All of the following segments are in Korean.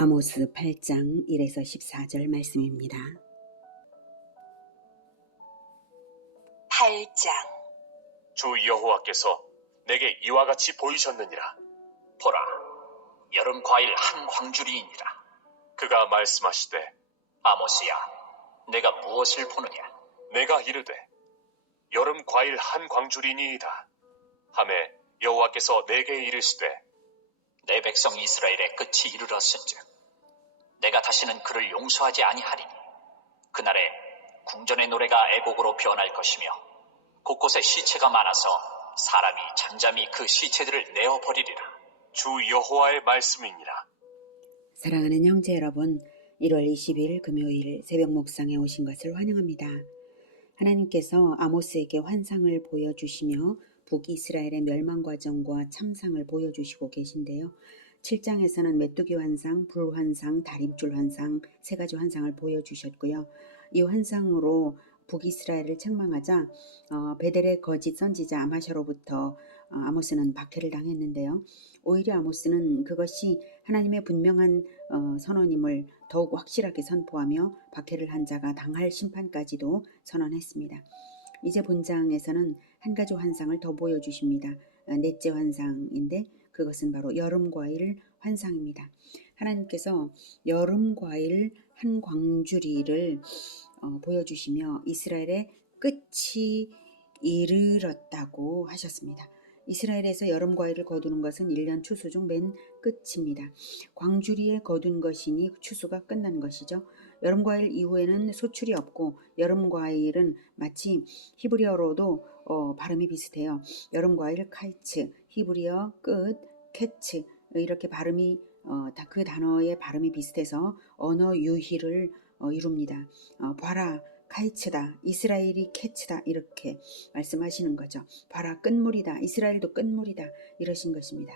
아모스 8장 1에서 14절 말씀입니다. 8장. 주 여호와께서 내게 이와 같이 보이셨느니라. 보라, 여름 과일 한 광주리이니라. 그가 말씀하시되, 아모스야, 내가 무엇을 보느냐? 내가 이르되 여름 과일 한 광주리니이다 하매 여호와께서 내게 이르시되, 내 백성 이스라엘의 끝이 이르렀은즉 내가 다시는 그를 용서하지 아니하리니 그날에 궁전의 노래가 애곡으로 변할 것이며 곳곳에 시체가 많아서 사람이 잠잠히 그 시체들을 내어버리리라. 주 여호와의 말씀이니라. 사랑하는 형제 여러분, 1월 20일 금요일 새벽 목상에 오신 것을 환영합니다. 하나님께서 아모스에게 환상을 보여주시며 북이스라엘의 멸망 과정과 참상을 보여주시고 계신데요. 7장에서는 메뚜기 환상, 불 환상, 다림줄 환상, 세 가지 환상을 보여주셨고요. 이 환상으로 북이스라엘을 책망하자 베델의 거짓 선지자 아마샤로부터 아모스는 박해를 당했는데요. 오히려 아모스는 그것이 하나님의 분명한 선언임을 더욱 확실하게 선포하며 박해를 한 자가 당할 심판까지도 선언했습니다. 이제 본장에서는 한 가지 환상을 더 보여주십니다. 넷째 환상인데 그것은 바로 여름과일 환상입니다. 하나님께서 여름과일 한 광주리를 보여주시며 이스라엘의 끝이 이르렀다고 하셨습니다. 이스라엘에서 여름과일을 거두는 것은 1년 추수 중 맨 끝입니다. 광주리에 거둔 것이니 추수가 끝난 것이죠. 여름과일 이후에는 소출이 없고 여름과일은 마치 히브리어로도 발음이 비슷해요. 여름과일 카이츠, 히브리어 끝, 캐츠 이렇게 발음이 다 그 단어의 발음이 비슷해서 언어 유희를 이룹니다. 봐라 카이츠다, 이스라엘이 캐츠다 이렇게 말씀하시는 거죠. 봐라 끝물이다, 이스라엘도 끝물이다 이러신 것입니다.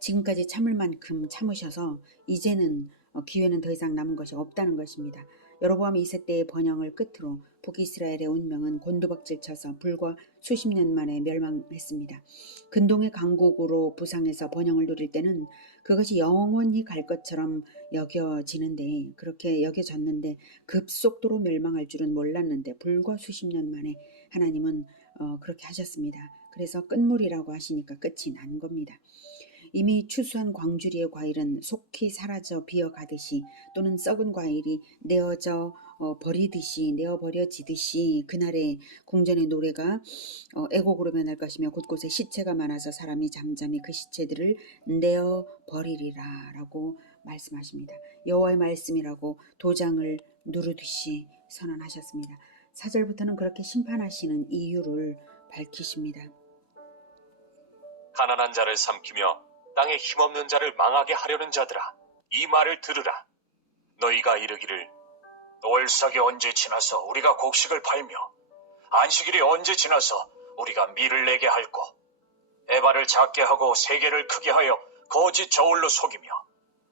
지금까지 참을 만큼 참으셔서 이제는 기회는 더 이상 남은 것이 없다는 것입니다. 여로보암 2세 때의 번영을 끝으로 북이스라엘의 운명은 곤두박질 쳐서 불과 수십 년 만에 멸망했습니다. 근동의 강국으로 부상해서 번영을 누릴 때는 그것이 영원히 갈 것처럼 여겨지는데 그렇게 여겨졌는데 급속도로 멸망할 줄은 몰랐는데 불과 수십 년 만에 하나님은 그렇게 하셨습니다. 그래서 끝물이라고 하시니까 끝이 난 겁니다. 이미 추수한 광주리의 과일은 속히 사라져 비어가듯이 또는 썩은 과일이 내어져 내어버려지듯이 그날의 궁전의 노래가 애곡으로 변할 것이며 곳곳에 시체가 많아서 사람이 잠잠히 그 시체들을 내어버리리라 라고 말씀하십니다. 여호와의 말씀이라고 도장을 누르듯이 선언하셨습니다. 4절부터는 그렇게 심판하시는 이유를 밝히십니다. 가난한 자를 삼키며 땅에 힘없는 자를 망하게 하려는 자들아, 이 말을 들으라. 너희가 이르기를 월삭이 언제 지나서 우리가 곡식을 팔며 안식일이 언제 지나서 우리가 밀을 내게 할꼬. 에바를 작게 하고 세계를 크게 하여 거짓 저울로 속이며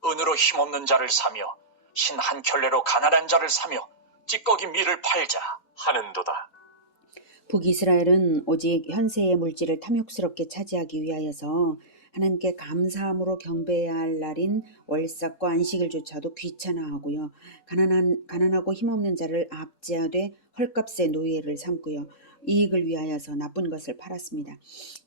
은으로 힘없는 자를 사며 신 한 켤레로 가난한 자를 사며 찌꺼기 밀을 팔자 하는도다. 북이스라엘은 오직 현세의 물질을 탐욕스럽게 차지하기 위하여서 하나님께 감사함으로 경배해야 할 날인 월삭과 안식일조차도 귀찮아하고요. 가난하고 힘없는 자를 압제하되 헐값의 노예를 삼고요. 이익을 위하여서 나쁜 것을 팔았습니다.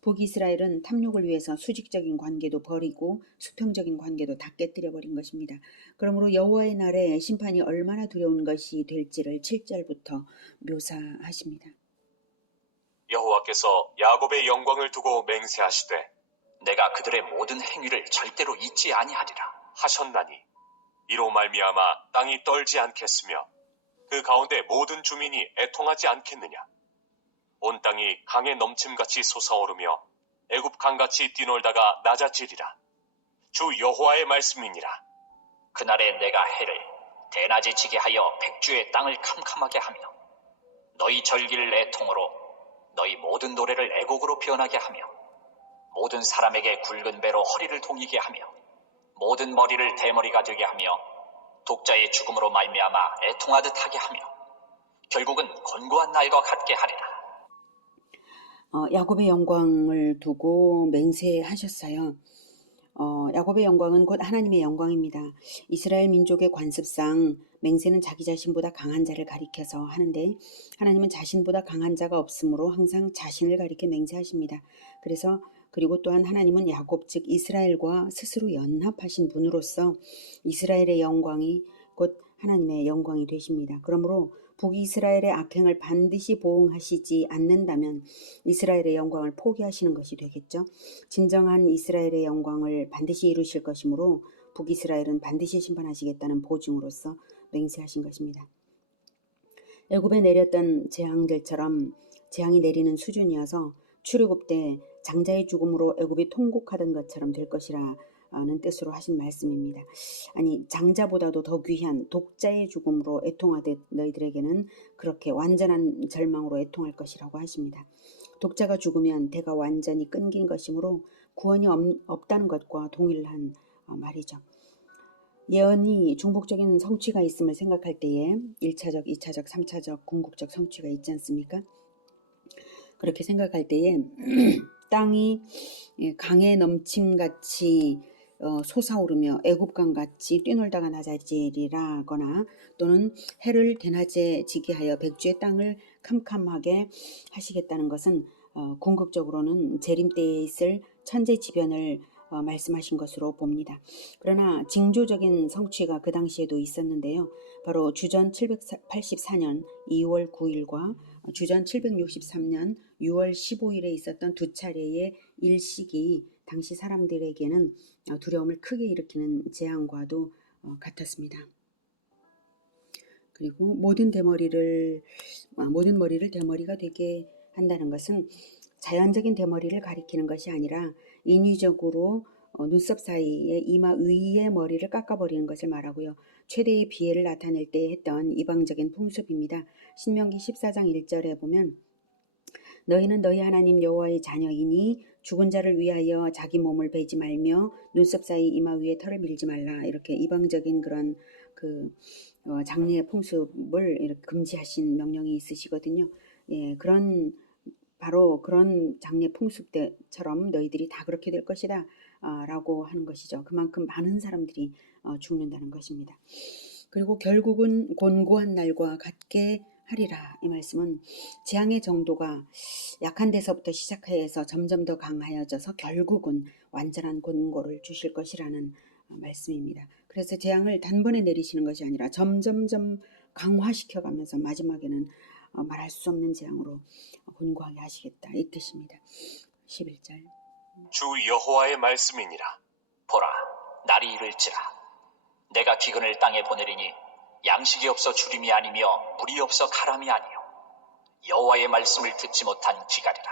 북이스라엘은 탐욕을 위해서 수직적인 관계도 버리고 수평적인 관계도 다 깨뜨려버린 것입니다. 그러므로 여호와의 날에 심판이 얼마나 두려운 것이 될지를 7절부터 묘사하십니다. 여호와께서 야곱의 영광을 두고 맹세하시되 내가 그들의 모든 행위를 절대로 잊지 아니하리라 하셨나니 이로 말미암아 땅이 떨지 않겠으며 그 가운데 모든 주민이 애통하지 않겠느냐. 온 땅이 강에 넘침같이 솟아오르며 애굽 강같이 뛰놀다가 낮아지리라. 주 여호와의 말씀이니라. 그날에 내가 해를 대낮에 지게 하여 백주의 땅을 캄캄하게 하며 너희 절기를 애통으로 너희 모든 노래를 애곡으로 변하게 하며 모든 사람에게 굵은 배로 허리를 동이게 하며 모든 머리를 대머리가 되게 하며 독자의 죽음으로 말미암아 애통하듯 하게 하며 결국은 곤고한 날과 같게 하리라. 야곱의 영광을 두고 맹세하셨어요. 야곱의 영광은 곧 하나님의 영광입니다. 이스라엘 민족의 관습상 맹세는 자기 자신보다 강한 자를 가리켜서 하는데 하나님은 자신보다 강한 자가 없으므로 항상 자신을 가리켜 맹세하십니다. 그리고 또한 하나님은 야곱 즉 이스라엘과 스스로 연합하신 분으로서 이스라엘의 영광이 곧 하나님의 영광이 되십니다. 그러므로 북이스라엘의 악행을 반드시 보응하시지 않는다면 이스라엘의 영광을 포기하시는 것이 되겠죠. 진정한 이스라엘의 영광을 반드시 이루실 것이므로 북이스라엘은 반드시 심판하시겠다는 보증으로서 맹세하신 것입니다. 애굽에 내렸던 재앙들처럼 재앙이 내리는 수준이어서 출애굽 때 장자의 죽음으로 애굽이 통곡하던 것처럼 될 것이라는 뜻으로 하신 말씀입니다. 아니 장자보다도 더 귀한 독자의 죽음으로 애통하듯 너희들에게는 그렇게 완전한 절망으로 애통할 것이라고 하십니다. 독자가 죽으면 대가 완전히 끊긴 것이므로 구원이 없다는 것과 동일한 말이죠. 예언이 중복적인 성취가 있음을 생각할 때에 1차적, 2차적, 3차적, 궁극적 성취가 있지 않습니까? 그렇게 생각할 때에 땅이 강에 넘침같이 솟아오르며 애굽강같이 뛰놀다가 낮아지리라거나 또는 해를 대낮에 지게 하여 백주의 땅을 캄캄하게 하시겠다는 것은 궁극적으로는 재림 때에 있을 천재지변을 말씀하신 것으로 봅니다. 그러나 징조적인 성취가 그 당시에도 있었는데요. 바로 주전 784년 2월 9일과 주전 763년 6월 15일에 있었던 두 차례의 일식이 당시 사람들에게는 두려움을 크게 일으키는 재앙과도 같았습니다. 그리고 모든 머리를 대머리가 되게 한다는 것은 자연적인 대머리를 가리키는 것이 아니라 인위적으로 눈썹 사이에 이마 위의 머리를 깎아버리는 것을 말하고요. 최대의 비애를 나타낼 때 했던 이방적인 풍습입니다. 신명기 14장 1절에 보면 너희는 너희 하나님 여호와의 자녀이니 죽은 자를 위하여 자기 몸을 베지 말며 눈썹 사이 이마 위에 털을 밀지 말라. 이렇게 이방적인 그런 장례 풍습을 이렇게 금지하신 명령이 있으시거든요. 예, 바로 그런 장례 풍습 때처럼 너희들이 다 그렇게 될 것이다 라고 하는 것이죠. 그만큼 많은 사람들이 죽는다는 것입니다. 그리고 결국은 곤고한 날과 같게 하리라. 이 말씀은 재앙의 정도가 약한 데서부터 시작해서 점점 더 강하여져서 결국은 완전한 곤고를 주실 것이라는 말씀입니다. 그래서 재앙을 단번에 내리시는 것이 아니라 점점점 강화시켜가면서 마지막에는 말할 수 없는 재앙으로 곤고하게 하시겠다 이 뜻입니다. 11절 주 여호와의 말씀이니라. 보라, 날이 이를지라. 내가 기근을 땅에 보내리니 양식이 없어 주림이 아니며 물이 없어 가람이 아니요 여호와의 말씀을 듣지 못한 기갈이라.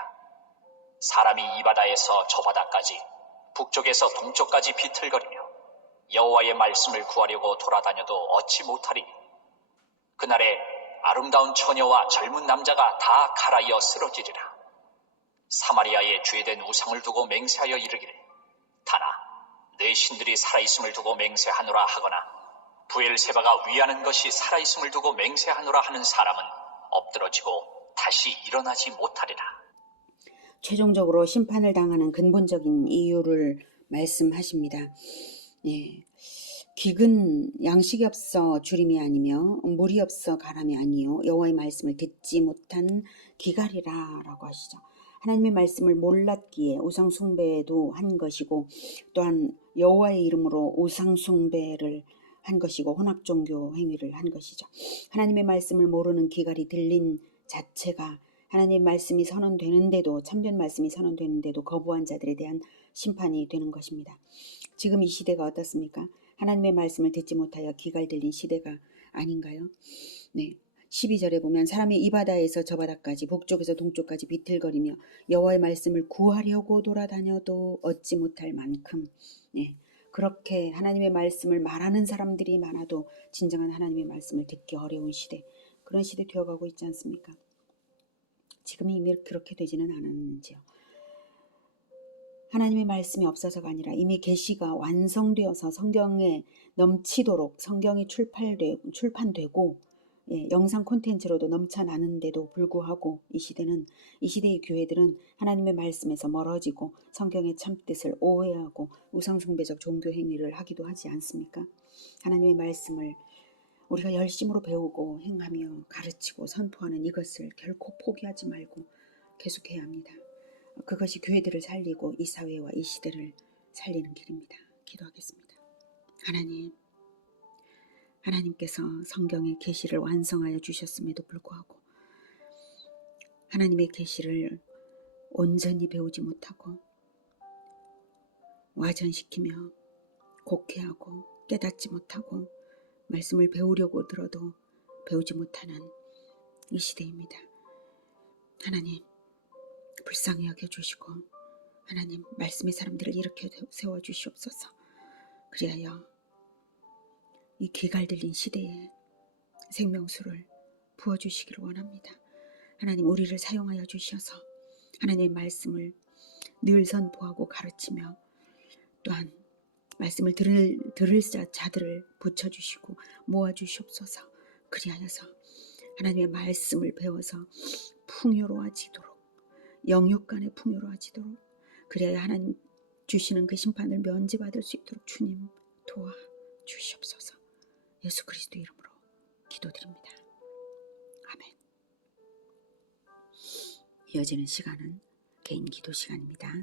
사람이 이 바다에서 저 바다까지 북쪽에서 동쪽까지 비틀거리며 여호와의 말씀을 구하려고 돌아다녀도 얻지 못하리니 그날에 아름다운 처녀와 젊은 남자가 다 갈아이어 쓰러지리라. 사마리아에 죄된 우상을 두고 맹세하여 이르기를 다나 내 신들이 살아있음을 두고 맹세하노라 하거나 부엘세바가 위하는 것이 살아있음을 두고 맹세하노라 하는 사람은 엎드러지고 다시 일어나지 못하리라. 최종적으로 심판을 당하는 근본적인 이유를 말씀하십니다. 예. 기근 양식이 없어 주림이 아니며 물이 없어 가람이 아니요 여호와의 말씀을 듣지 못한 기갈이라 라고 하시죠. 하나님의 말씀을 몰랐기에 우상 숭배도 한 것이고 또한 여호와의 이름으로 우상 숭배를 한 것이고 혼합 종교 행위를 한 것이죠. 하나님의 말씀을 모르는 기갈이 들린 자체가 하나님의 말씀이 선언되는데도 참된 말씀이 선언되는데도 거부한 자들에 대한 심판이 되는 것입니다. 지금 이 시대가 어떻습니까? 하나님의 말씀을 듣지 못하여 기갈 들린 시대가 아닌가요? 네. 12절에 보면 사람이 이 바다에서 저 바다까지 북쪽에서 동쪽까지 비틀거리며 여호와의 말씀을 구하려고 돌아다녀도 얻지 못할 만큼 네. 그렇게 하나님의 말씀을 말하는 사람들이 많아도 진정한 하나님의 말씀을 듣기 어려운 시대 그런 시대 되어가고 있지 않습니까? 지금이 이미 그렇게 되지는 않았는지요. 하나님의 말씀이 없어서가 아니라 이미 계시가 완성되어서 성경에 넘치도록 성경이 출판되고 영상 콘텐츠로도 넘쳐나는데도 불구하고 이 시대의 교회들은 하나님의 말씀에서 멀어지고 성경의 참뜻을 오해하고 우상숭배적 종교 행위를 하기도 하지 않습니까? 하나님의 말씀을 우리가 열심으로 배우고 행하며 가르치고 선포하는 이것을 결코 포기하지 말고 계속해야 합니다. 그것이 교회들을 살리고 이 사회와 이 시대를 살리는 길입니다. 기도하겠습니다. 하나님께서 성경의 계시를 완성하여 주셨음에도 불구하고 하나님의 계시를 온전히 배우지 못하고 와전시키며 곡해하고 깨닫지 못하고 말씀을 배우려고 들어도 배우지 못하는 이 시대입니다. 하나님 불쌍히 여겨주시고 하나님 말씀의 사람들을 일으켜 세워주시옵소서. 그리하여 이 귀갈 들린 시대에 생명수를 부어주시기를 원합니다. 하나님 우리를 사용하여 주셔서 하나님의 말씀을 늘 선포하고 가르치며 또한 말씀을 들을 자들을 붙여주시고 모아주시옵소서. 그리하여서 하나님의 말씀을 배워서 풍요로워지도록 영육간에 풍요로워지도록 그래야 하나님 주시는 그 심판을 면제받을 수 있도록 주님 도와주시옵소서. 예수 그리스도 이름으로 기도드립니다. 아멘. 이어지는 시간은 개인 기도 시간입니다.